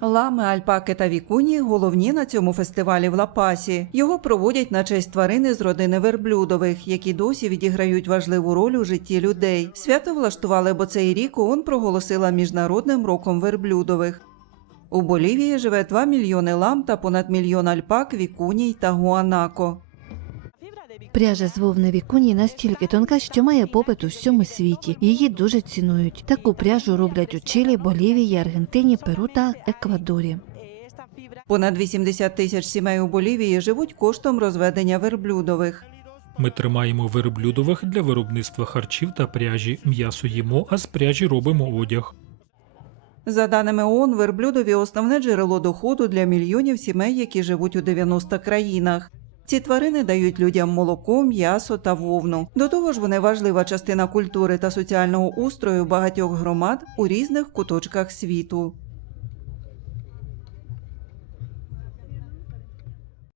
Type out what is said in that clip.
Лами, альпаки та вікуні головні на цьому фестивалі в Лапасі. Його проводять на честь тварини з родини верблюдових, які досі відіграють важливу роль у житті людей. Свято влаштували, бо цей рік ООН проголосила міжнародним роком верблюдових. У Болівії живе 2 мільйони лам та понад мільйон альпак, вікуній та гуанако. Пряжа з вовни вікуні настільки тонка, що має попит у всьому світі. Її дуже цінують. Таку пряжу роблять у Чилі, Болівії, Аргентині, Перу та Еквадорі. Понад 80 тисяч сімей у Болівії живуть коштом розведення верблюдових. Ми тримаємо верблюдових для виробництва харчів та пряжі. М'ясо їмо, а з пряжі робимо одяг. За даними ООН, верблюдові основне джерело доходу для мільйонів сімей, які живуть у 90 країнах. Ці тварини дають людям молоко, м'ясо та вовну. До того ж, вони важлива частина культури та соціального устрою багатьох громад у різних куточках світу.